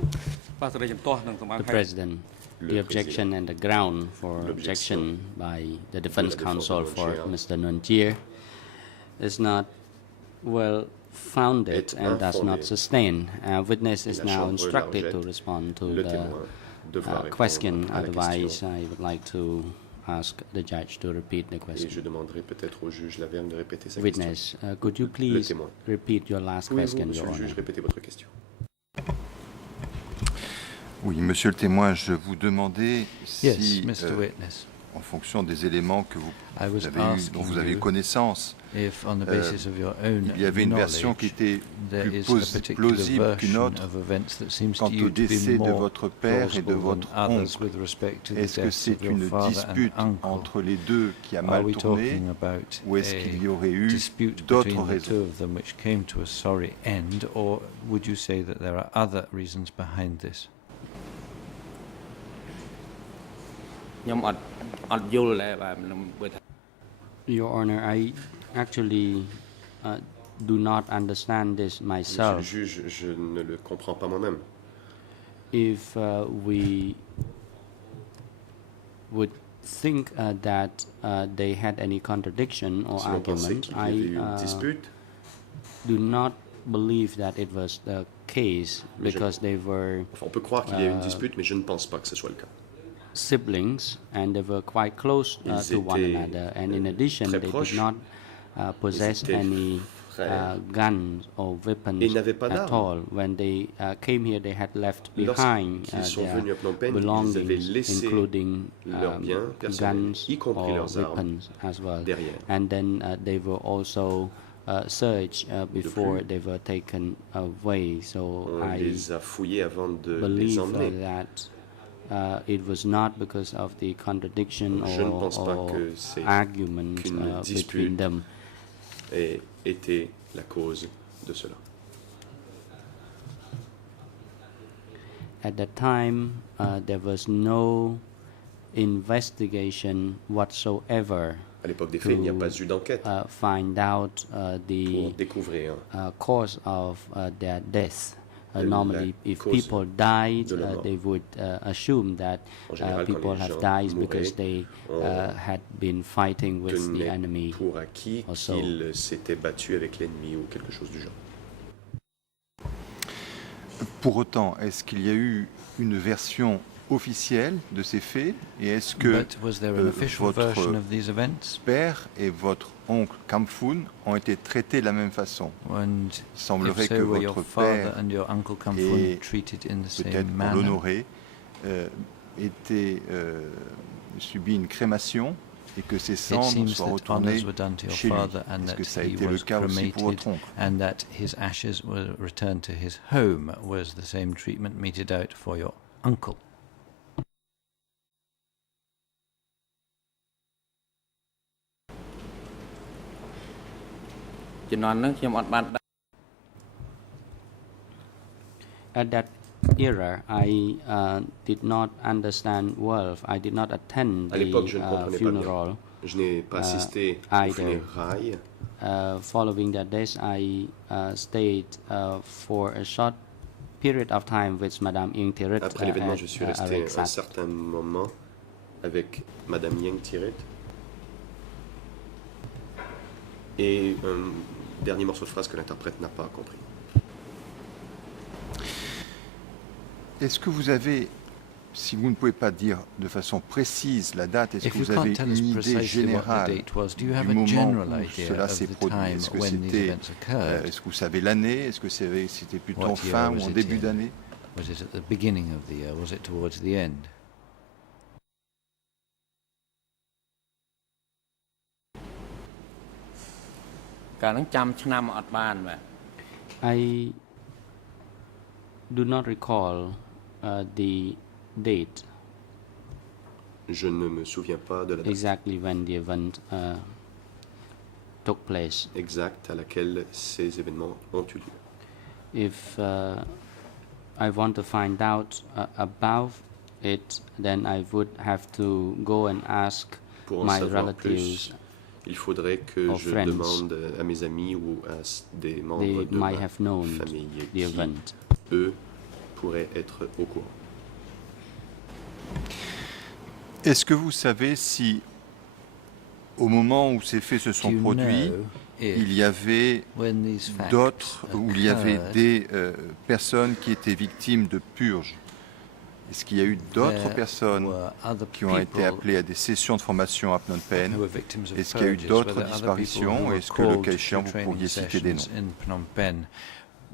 The President, the objection and the ground for objection by the Defense Counsel for Mr. Nguyen Chia is not well founded and does not sustain. Witness is now instructed to respond to the question. Otherwise, I would like to ask the judge to repeat the question. Witness, could you please repeat your last question, Your Honor? Oui, monsieur le témoin, je vous demandais Yes, si, Mr. Witness. en fonction des éléments que I was dont vous avez eu connaissance, if on the basis of your own il y avait une version qui était there plus is a particular plausible qu'une version autre of events that seems quant to au you to be décès de more votre père et de plausible votre than others oncle. with respect to the Est-ce que deaths c'est of your une father dispute and uncle? entre les deux qui a Are mal we tourné, talking about ou est-ce qu'il y aurait eu dispute d'autres between the raisons? two of them which came to a sorry end, or would you say that there are other reasons behind this? Your Honor, I actually do not understand this Monsieur le myself. juge, je ne le comprends pas moi-même. If we would think that they had any contradiction or Si l'on pensait argument, qu'il y avait eu une I dispute, do not believe that it was the case Mais je- because they were enfin, on peut croire qu'il y a eu une dispute, mais je ne pense pas que ce soit le cas. siblings and they were quite close Ils to one étaient, another, and in addition très they proches. did not possess Ils étaient any frères. guns or weapons Et ils n'avaient pas at d'armes. all. When they came here, they had left behind Lorsqu'ils sont their venus à Phnom Penh, ils avaient belongings, laissé including leurs biens personnels, guns y compris or leurs armes, weapons as well. derrière. And then they were also searched before plus, they were taken away. So On I les a fouillés avant de les believe emmener. that it was not because of the contradiction Je ne pense pas or que c'est argument qu'une between dispute them. ait été la cause de cela. At that time, there was no investigation whatsoever À l'époque des faits, il n'y a pas eu d'enquête find out the pour découvrir cause of their death. La Normally, if cause people died, de la mort. they would assume that En général, quand people les have gens died mouraient, because they on had been fighting with the tenait enemy. pour acquis also. qu'ils s'étaient battus avec l'ennemi ou quelque chose du genre. Pour autant, est-ce qu'il y a eu une version officielle de ces faits, et est-ce que But was there an official version votre of these events? père et votre oncle Kamphoon ont été traités de la même façon? And Il semblerait if que so, were your votre father père, and your uncle et Kamphoon treated in the same peut-être pour manner? l'honorer, subi une crémation et que ses It cendres seems soient that retournées honours were done to your chez lui. father and Est-ce that que ça a he été le was cas aussi pour cremated votre oncle? and that his ashes were returned to his home. Was the same treatment meted out for your uncle? At that era, I did not understand well. I did not attend À l'époque, je ne the comprenais pas funeral. bien. Je n'ai pas assisté aux either. funérailles. Following that days, I stayed for a short period of time with Madame Ieng Thirit Après l'événement, je suis at resté un Ariksat. certain moment avec Madame Ieng Thirit. Et un dernier morceau de phrase que l'interprète n'a pas compris. Est-ce que vous avez, si vous ne pouvez pas dire de façon précise la date, est-ce If que you vous avez can't tell us une idée precisely what the générale date was, do you have du a moment general où idea cela of s'est the produit? time Est-ce que when these c'était, events occurred? est-ce que vous savez l'année? Est-ce que c'était plutôt en What year fin ou was en it début in? d'année? Was it at the beginning of the year? Was it towards the end? I do not recall the date Je ne me souviens pas de la date exactly when the event took place. exacte à laquelle ces événements ont eu lieu. If I want to find out about it, then I would have to go and ask Pour en my savoir relatives. plus, il faudrait que or je friends. demande à mes amis ou à des membres They de might ma have known famille the qui, event. eux, pourrait être au courant. Est-ce que vous savez si, au moment où ces faits se sont Do you produits, know if il y avait when these facts d'autres, où il y avait occurred, des personnes qui étaient victimes de purges? Est-ce qu'il y a eu d'autres there personnes were other qui ont été people appelées à des sessions de formation à Phnom Penh? who were victims of Est-ce qu'il y a eu purges? d'autres Were there other people who disparitions? were Est-ce que, le called cas to échéant, vous training pourriez citer des noms? sessions in Phnom Penh?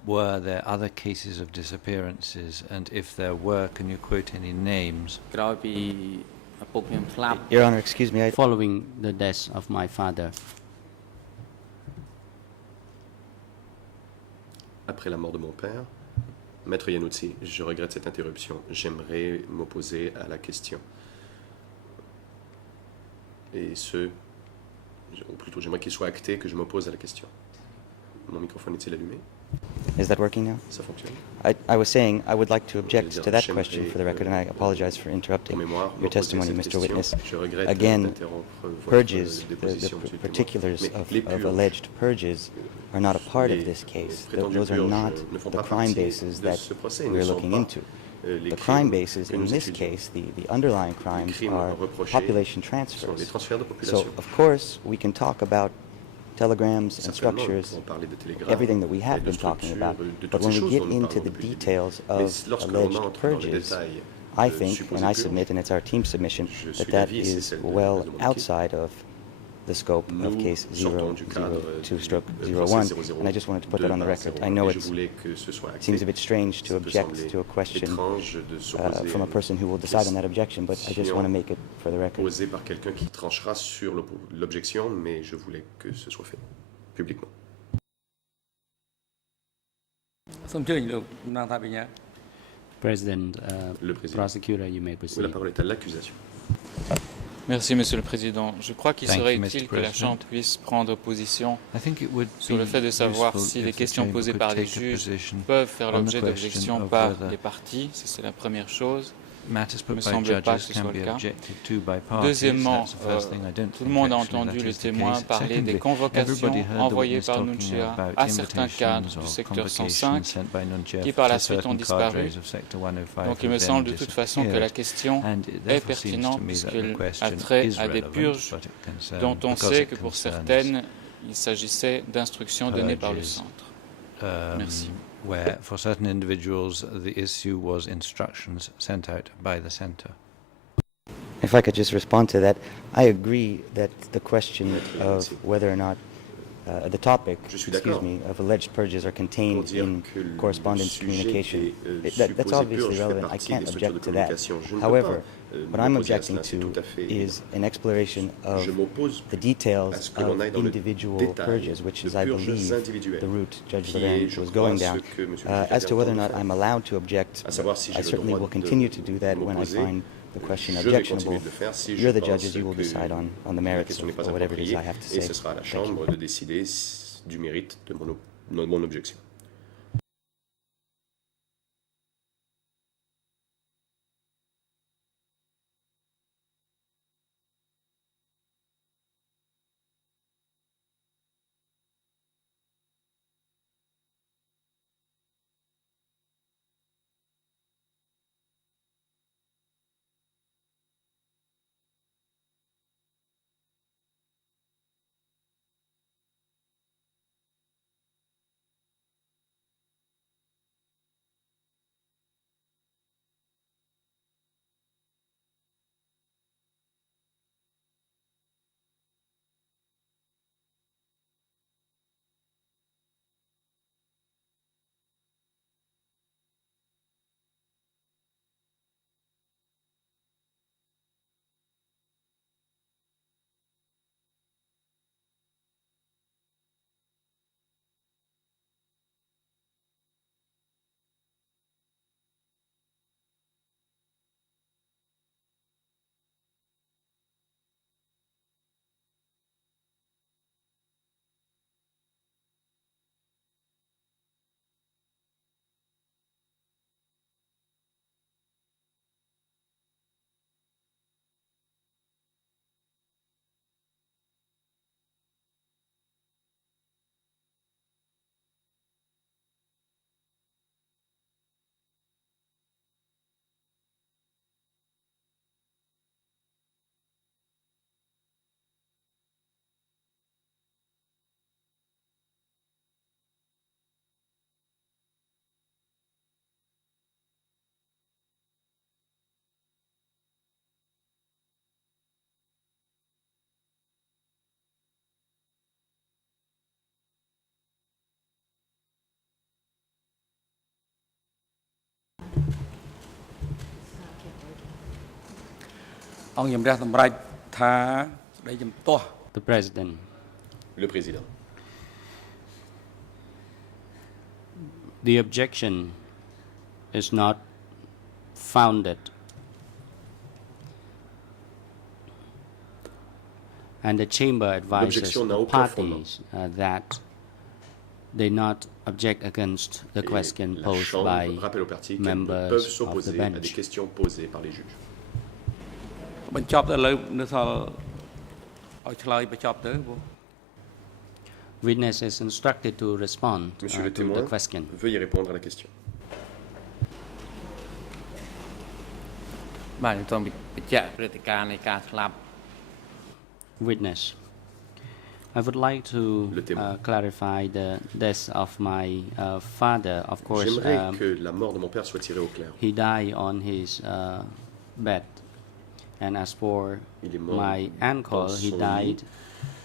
Were there other cases of disappearances? And if there were, can you quote any names? ក្រោយពីឪពុកខ្ញុំស្លាប់ Your Honor, excuse me. Following the death of my father, Après la mort de mon père, Maître Yanouzi, je regrette cette interruption. J'aimerais m'opposer à la question. Et ou plutôt j'aimerais qu'il soit acté que je m'oppose à la question. Mon microphone est-il allumé? Is that working now? Ça fonctionne? I was saying I would like to object to that question for the record, and I apologize for interrupting your testimony, Mr. Witness. Again, purges, the particulars of alleged purges are not a part of this case. Those are not the crime bases that we're looking into. The crime bases in this case, the underlying crimes, are population transfers. So, of course, we can talk about telegrams and structures, everything that we have been talking about, but when we get into the details of alleged purges, I think, and I submit, and it's our team's submission, that is well outside of the scope of case 002/01, and I just wanted to put that on the record. I know it seems a bit strange to object to a question from a person who will decide on that objection, but I just want to make it for the record. Posé par quelqu'un qui tranchera sur l'objection, mais je voulais que ce soit fait publiquement. សូមអញ្ជើញលោកតំណាងថាបញ្ញា President, Le président. prosecutor, you may Oui, la proceed. parole est à l'accusation. Merci, Monsieur le Président. Je crois qu'il Thank serait you, Mr. utile que la President. Chambre puisse prendre position I think it would sur le be fait de savoir useful si if les the questions Chamber posées could par les take a juges position peuvent faire on the l'objet question d'objections of par whether les parties. Ça, c'est la première chose. matters Il put me by semble pas que judges ce can soit be le cas. objected to by parties. Deuxièmement, That's the first thing. I don't tout le think monde a actually entendu that le is the témoin case. parler Secondly, des convocations everybody heard the envoyées witness par talking Nunchia about à certains cadres invitations du or secteur convocations 105 sent by Nunchia qui par la to suite ont certain disparu. cadres of Sector 105 Donc il who me then semble de toute façon que la disappeared. question And it est therefore seems pertinente to me that the puisqu'elle a question trait is à des relevant, purges but it concerns- dont on because sait it que pour concerns certaines, il s'agissait d'instructions données par le purges, centre. um, Merci. where for certain individuals the issue was instructions sent out by the centre. If I could just respond to that, I agree that the question of whether or not the topic, of alleged purges are contained in correspondence communication. That's obviously relevant. I can't object to that. However, what I'm objecting to is an exploration of the details of individual purges, which is, I believe, the route Judge Levin was going down. As to whether or not I'm allowed to object, I certainly will continue to do that when I find the question objectionable. You're the judges, you will decide on the merits of whatever it is I have to say. Et ce sera à la Thank you. Chambre de décider du mérite de mon objection. The President. Le Président. The objection is not founded, and the chamber advises the parties that they not object against the question posed by members of the bench. Witness is instructed to respond to the question. Veuillez répondre à la question. Witness. I would like to clarify the death of my father. Of course, J'aimerais que la mort de mon père soit tirée au clair. He died on his bed, and as for my uncle, he died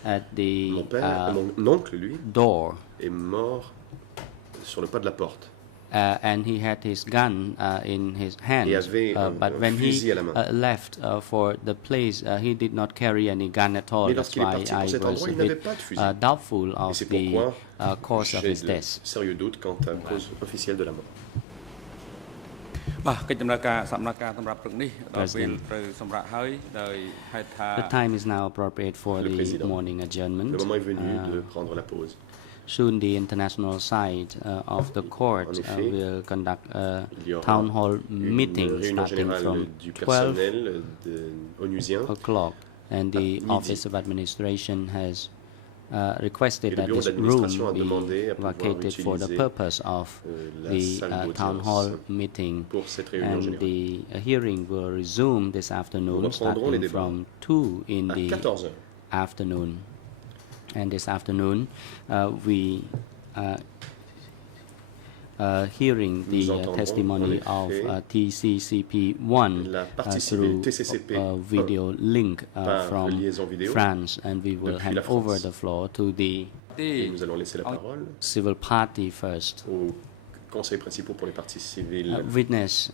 at the mon oncle, lui, door. Est mort sur le pas de la porte. And he had his gun in his hand, but when he left for the place, he did not carry any gun at all. That's why I was a bit doubtful of the cause of his death. Sérieux doute quant à la cause officielle de la mort. The time is now appropriate for the morning adjournment. Le moment est venu de prendre la pause. Soon the international side of the court will conduct a town hall meeting starting from 12 o'clock, and the Office of Administration has requested that this room be vacated for the purpose of the town hall meeting, and the hearing will resume this afternoon starting from 2 in the afternoon. And this afternoon, we hearing the testimony of TCCP1 through a video link from France, and we will hand over the floor to the civil party first. Conseils principaux pour les parties civiles. Witness,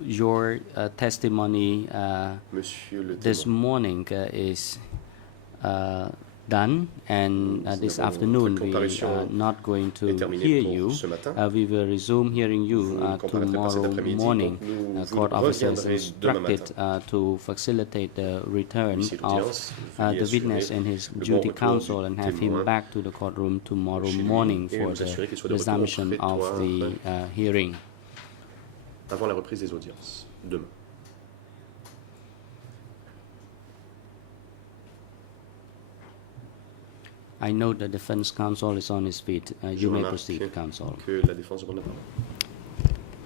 your testimony this morning is done, and this afternoon we are not going to hear you. We will resume hearing you tomorrow morning. Court officers instructed to facilitate the return of the witness and his duty counsel and have him back to the courtroom tomorrow morning for the resumption of the hearing. Avant la reprise des audiences, demain. I know the defense counsel is on his feet. You may proceed, counsel.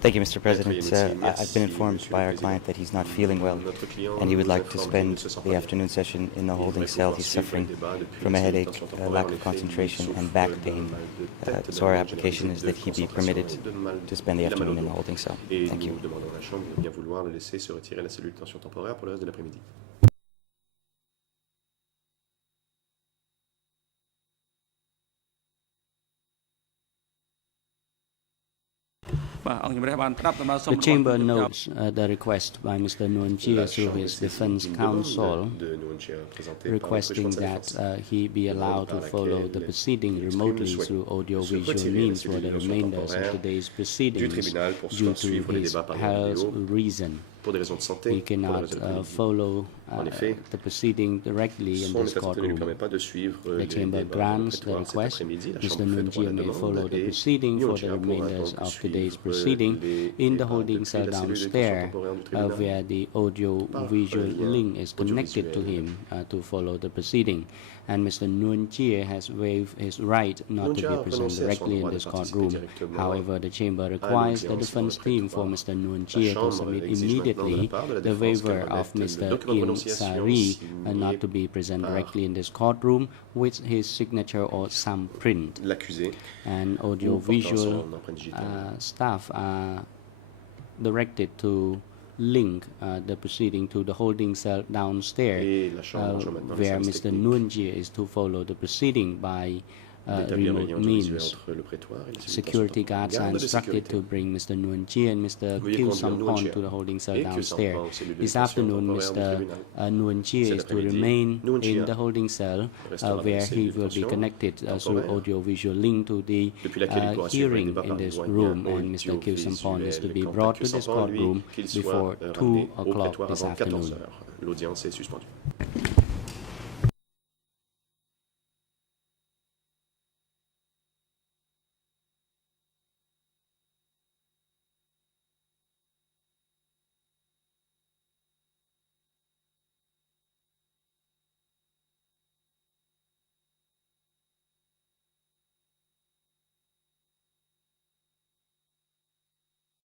Thank you, Mr. President. I've been informed by our client that he's not feeling well, and he would like to spend the afternoon session in the holding cell. He's suffering from a headache, lack of concentration, and back pain. So our application is that he be permitted to spend the afternoon in the holding cell. Thank you. The chamber notes the request by Mr. Nguyen Chia through his defense counsel, requesting that he be allowed to follow the proceeding remotely through audio-visual means for the remainder of today's proceedings due to his health reason. He cannot follow the proceeding directly in this courtroom. The chamber grants the request. Mr. Nguyen Chia may follow the proceeding for the remainder of today's proceeding in the holding cell downstairs, where the audio-visual link is connected to him to follow the proceeding. And Mr. Nguyen Chia has waived his right not to be present directly in this courtroom. However, the chamber requires the defense team for Mr. Nguyen Chia to submit immediately the waiver of Mr. In Sari not to be present directly in this courtroom with his signature or thumbprint. And audio-visual staff are directed to link the proceeding to the holding cell downstairs, where Mr. Nguyen Chia is to follow the proceeding by remote means. Security guards are instructed to bring Mr. Nguyen Chi and Mr. Kyu Sampon to the holding cell downstairs. This afternoon, Mr. Nguyen Chi is to remain in the holding cell where he will be connected through audio-visual link to the hearing in this room, and Mr. Kyu Sampon is to be brought to this courtroom before 2 o'clock this afternoon. L'audience est suspendue.